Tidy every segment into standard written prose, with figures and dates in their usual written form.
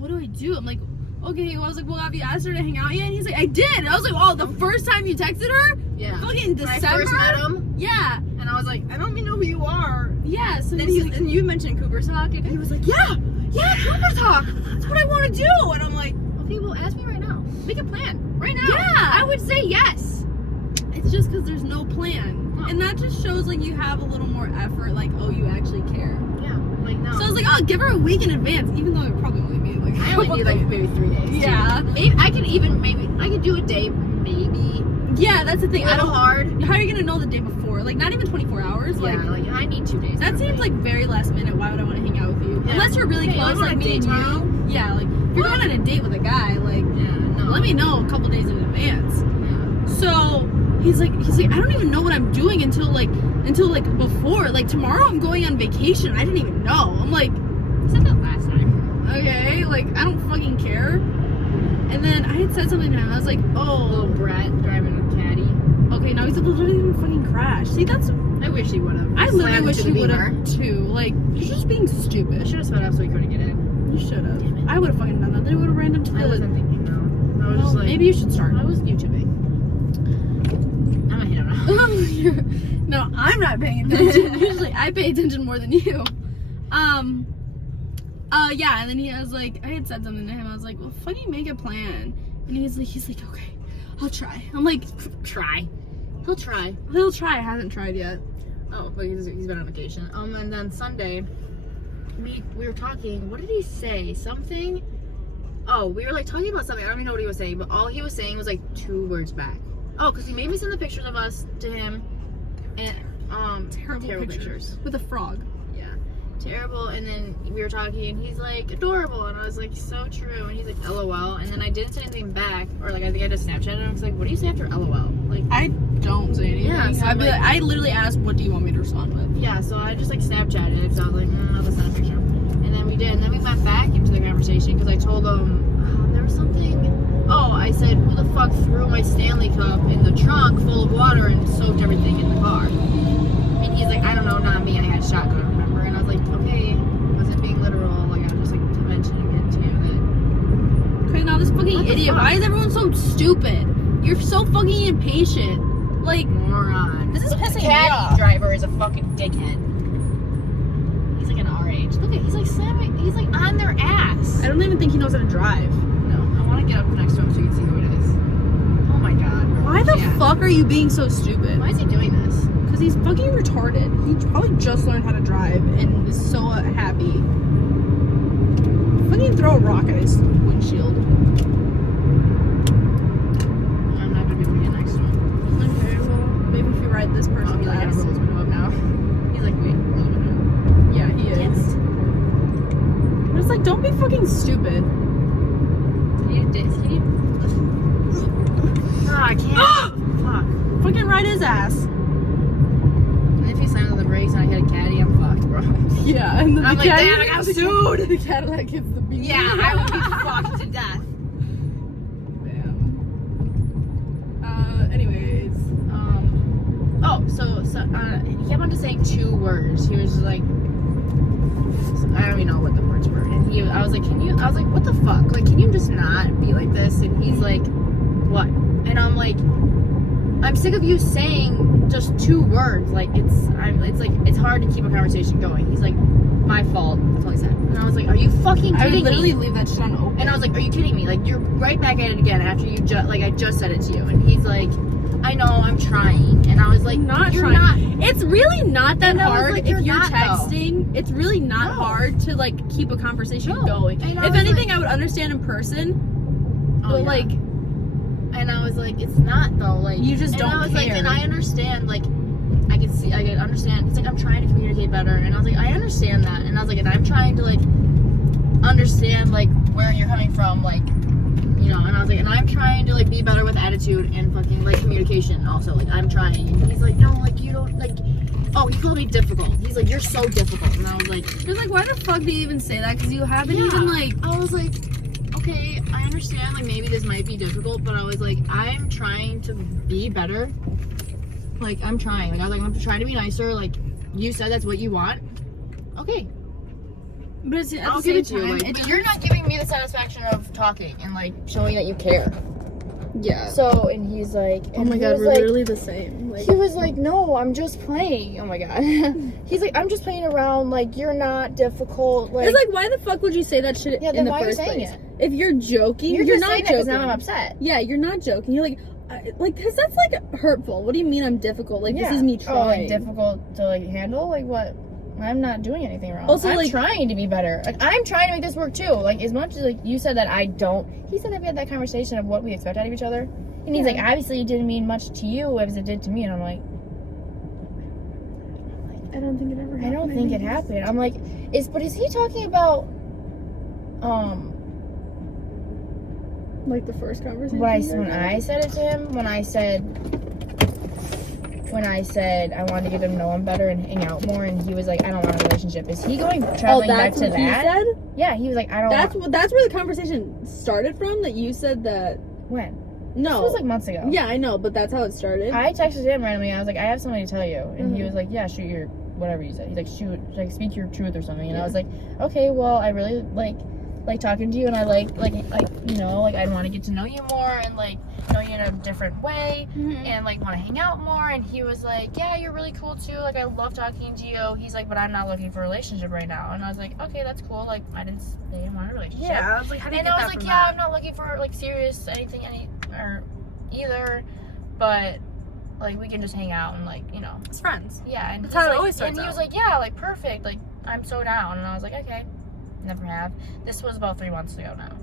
what do I do? I'm like, okay. Well, I was like, well, have you asked her to hang out yet? And he's like, I did. I was like, oh, the first time you texted her? Yeah. Fucking December? When I first met him? Yeah. And I was like, I don't even know who you are. Yeah, so Then he's like, and you mentioned Cooper's Hawk, and he was like, yeah, Cooper's Hawk. That's what I want to do. And I'm like, okay, well, ask me right now. Make a plan right now. Yeah. I would say yes. it's just because there's no plan. No. And that just shows, like, you have a little more effort, like, oh, you actually care. Yeah, like, no. So I was like, oh, give her a week in advance, even though it probably only be, like, I only need, like, maybe 3 days. Yeah. Maybe, I could do a day, maybe. Yeah, that's the thing. A little hard. How are you going to know the day before? Like, not even 24 hours? Yeah, like, I need 2 days. That seems like very last minute. Why would I want to hang out with you? Yeah. Unless you're really Hey, close, you want like a me date and tomorrow? you. Yeah, like if you're going on a date with a guy, like no. let me know a couple days in advance. Yeah. So he's like, I don't even know what I'm doing until before. Like tomorrow I'm going on vacation. I didn't even know. I'm like, I said that last time. okay, like I don't fucking care. And then I had said something to him. I was like, Little oh, Brett driving a caddy. okay. Now he's literally gonna fucking crash. See, that's. I wish he would have. I literally wish he would have too. Like, you're just being I stupid. should have sped up so he couldn't get in. You should have. I would have fucking done that. Then it would have ran into the. I wasn't thinking though. I was Well, just like, maybe you should start. I was YouTubing. I'm gonna hit him now. No, I'm not paying attention. Usually I pay attention more than you. Yeah, and then I had said something to him. I was like, well, fucking make a plan. And he's like, okay, I'll try. I'm like, Try. He'll try. he'll try. I haven't tried yet. Oh, but he's been on vacation. And then Sunday, we were talking. What did he say? Something. Oh, we were like talking about something. I don't even know what he was saying, but all he was saying was like 2 words back. Oh, because he made me send the pictures of us to him, and Terrible pictures. With a frog. Yeah, terrible. And then we were talking, and he's like adorable, and I was like so true, and he's like LOL, and then I didn't say anything back, or like I think I just Snapchatted him. I was like, what do you say after LOL? Like I don't say anything. Yeah, so I'd be like- I literally asked, what do you want me to respond with? yeah, so I just like Snapchatted it, so I was like, I'll just send a picture. And then we did, and then we went back into the conversation because I told him there was something. Oh, I said, who the fuck threw my Stanley Cup in the trunk full of water and soaked everything in the car? And he's like, I don't know, not me. I had shotgun, remember? And I was like, okay, wasn't being literal. Like, I was just like mentioning it to you. Okay, now this fucking What the idiot. fuck? Why is everyone so stupid? You're so fucking impatient. Like, Moron. this is pissing me Caddy off. driver is a fucking dickhead. He's like an our age. Look at, he's like slamming. He's like on their ass. I don't even think he knows how to drive. No, I want to get up next to him so you can see who it is. Oh my god. Bro. Why the Yeah. fuck are you being so stupid? Why is he doing this? Because he's fucking retarded. He probably just learned how to drive and is so happy. Fucking throw a rock at his windshield. I'm not gonna be able to get next to him. Okay, well, maybe if you ride this Oh, person he's like, I last. roll his window up now. He's like, wait, roll the window. Yeah, he is. But it's like, don't be fucking stupid. Can you dance? Can you? Ah, I can't. Fuck. Fucking ride his ass. And if he slammed on the brakes and I hit a caddy, I'm fucked, bro. Yeah, and then I'm the like, Cadillac damn, I got gets sued. The Cadillac hits the beat. Yeah, I would be fucked to death. Damn. Anyways. He kept on just saying 2 words. He was just like, I don't even know what the words were. And I was like, what the fuck? Like, can you just not be like this? And he's like, what? And I'm like, I'm sick of you saying just 2 words. Like, it's hard to keep a conversation going. He's like, my fault. That's all he said. And I was like, are you fucking I would kidding literally me? leave that shit on open. And I was like, are you kidding me? Like, you're right back at it again after you I just said it to you. And he's like, I know, I'm trying. And I was like, you're not. It's really not that And I was hard like, if you're you're not, though. texting. It's really not No. hard to like keep a conversation No. going. And I If was anything, like- I would understand in person. Oh, But yeah. like, And I was like, it's not though. Like, You just and don't I was like, care. and I understand. Like, I can understand. It's like I'm trying to communicate better, and I was like, I understand that. And I was like, and I'm trying to like understand like where you're coming from, like, you know. And I was like, and I'm trying to like be better with attitude and fucking like communication. Also, like, I'm trying. And he's like, no, like you don't like. Oh, he called me difficult. He's like, you're so difficult. And I was like, you're like, why the fuck do you even say that? Because you haven't yeah. even like. I was like, okay, I understand, like, maybe this might be difficult, but I was like, I'm trying to be better. Like, I'm trying. Like, I was like, I'm trying to be nicer. Like, you said that's what you want. Okay. But it's, at I'll the give same it to you. time, Like, it but you're not giving me the satisfaction talking and like showing that you care. Yeah. So, and he's like, oh my god, we're literally the same. He was like, no, I'm just playing. Oh my god. He's like, I'm just playing around. Like, you're not difficult. Like, it's like, why the fuck would you say that shit in the first place? If you're joking, you're not joking. Because now I'm upset. Yeah, you're not joking. You're like, because that's like hurtful. What do you mean I'm difficult? Like, this is me trying. Oh, like difficult to like handle? Like what? I'm not doing anything wrong. Also, I'm trying to be better. Like, I'm trying to make this work too. Like, as much as like you said that I don't. He said that we had that conversation of what we expect out of each other, and he's like, obviously it didn't mean much to you as it did to me, and I'm like, I don't think it ever happened. I don't think it happened. I'm like, is he talking about like the first conversation? When I said it to him, when I said I wanted to get to know him better and hang out more, and he was like, I don't want a relationship. Is he traveling back to that? He said? Yeah, he was like, I don't. That's where the conversation started from. That you said that. When? No, this was like months ago. Yeah, I know, but that's how it started. I texted him randomly. I was like, I have something to tell you, and he was like, yeah, shoot your whatever you said. He's like, speak your truth or something. And I was like, okay, well, I really like talking to you, and I like you know, like I'd want to get to know you more and like know you in a different way, and like want to hang out more. And he was like, yeah, you're really cool too, like I love talking to you. He's like, but I'm not looking for a relationship right now. And I was like, okay, that's cool. Like I didn't say I want a relationship. Yeah, I was like, how do you get that? And I was like, yeah, I'm not looking for like serious anything either, but like we can just hang out and like, you know, it's friends. Yeah, and that's how it always starts. And he was like, yeah, like perfect, like I'm so down. And I was like, okay. Never have. This was about 3 months ago now.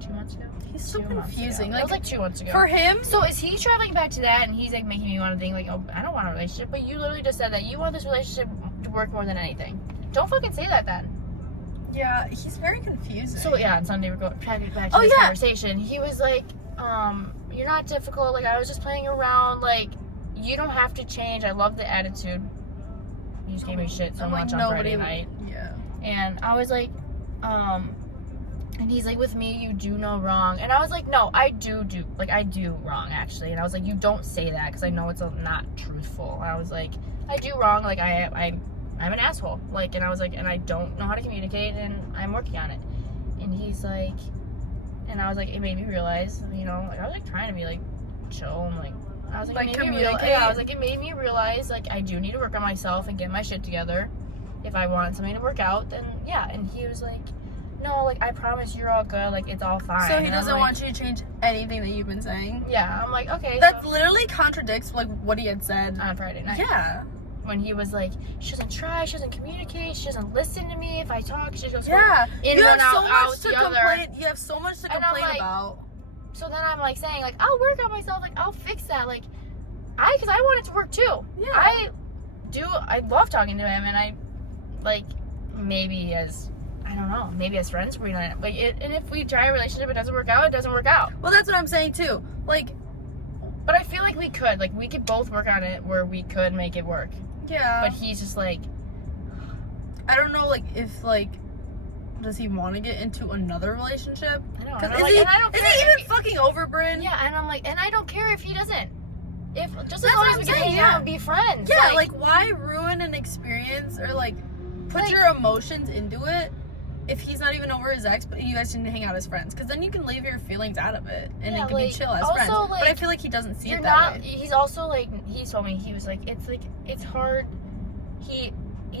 2 months ago? He's so confusing. Like, it was like 2 months ago. For him? So is he traveling back to that and he's like making me want to think like, oh, I don't want a relationship, but you literally just said that you want this relationship to work more than anything. Don't fucking say that then. Yeah, he's very confusing. So yeah, on Sunday we're going back to this conversation. He was like, you're not difficult, like I was just playing around, like you don't have to change. I love the attitude. You just gave me shit so much on Friday night. Yeah. And I was like, and he's like, with me, you do no wrong. And I was like, no, I do wrong, actually. And I was like, you don't say that, because I know it's not truthful. And I was like, I do wrong, like, I'm an asshole. Like, and I was like, and I don't know how to communicate, and I'm working on it. And he's like, and I was like, it made me realize, you know, like, I was like trying to be like chill and like, I was like, it made me realize, like, I do need to work on myself and get my shit together. If I want something to work out, then yeah. And he was like, no, like, I promise you're all good, like, it's all fine. So he doesn't want you to change anything that you've been saying? Yeah, I'm like, okay. That literally contradicts, like, what he had said on Friday night. Yeah. When he was like, she doesn't try, she doesn't communicate, she doesn't listen to me. If I talk, she just goes in you one have out, so out much to the complain. other. You have so much to complain about. So then I'm like saying, like, I'll work on myself, like, I'll fix that, like, because I want it to work too. Yeah. I love talking to him, and I, like, maybe as friends we're not, like, and if we try a relationship, it doesn't work out, it doesn't work out. Well, that's what I'm saying too. Like, but I feel like we could both work on it where we could make it work. Yeah. But he's just like, I don't know, like, if, like, does he want to get into another relationship? I know. Is he even fucking over Bryn? Yeah, and I'm like, and I don't care if he doesn't. If just as That's long what as we I'm can saying, hang out and be friends. Yeah, like, why ruin an experience or, like, put your emotions into it if he's not even over his ex, but you guys can hang out as friends? Because then you can leave your feelings out of it, and it can be chill as friends. Like, but I feel like he doesn't see it that way. He's also, like, he told me, he was like, it's hard. He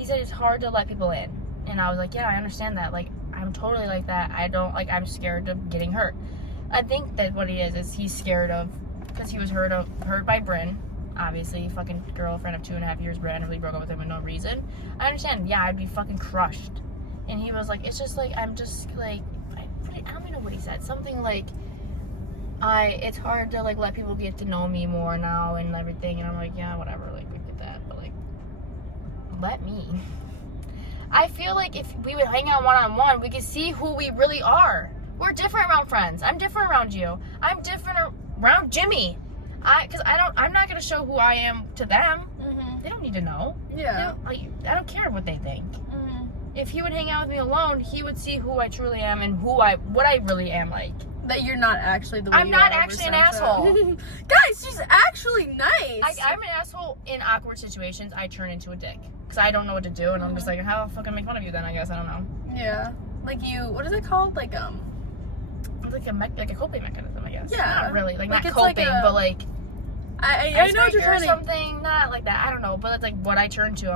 said it's hard to let people in. And I was like, yeah, I understand that. Like, I'm totally like that. I'm scared of getting hurt. I think that what he is he's scared of, because he was hurt by Bryn. Obviously, fucking girlfriend of 2.5 years randomly broke up with him for no reason. I understand. Yeah, I'd be fucking crushed. And he was like, it's just like, I'm just like, I don't even know what he said. Something like, it's hard to, like, let people get to know me more now and everything. And I'm like, yeah, whatever, like, we get that. But, like, let me. I feel like if we would hang out one-on-one, we could see who we really are. We're different around friends. I'm different around you. I'm different around Jimmy. I'm not going to show who I am to them. Mm-hmm. They don't need to know. Yeah. I don't care what they think. Mm-hmm. If he would hang out with me alone, he would see who I truly am and what I really am like. That you're not actually the way I'm not actually an asshole. Guys, she's actually nice. I'm an asshole in awkward situations. I turn into a dick. Because I don't know what to do, and I'm just like, how the fuck can I make fun of you then, I guess? I don't know. Yeah. Like what is it called? Like, like a coping mechanism, I guess. Yeah. Not really, like not it's coping, like but like I know what you're icebreaker or trying to. something. Not like that. I don't know, but it's like what I turn to.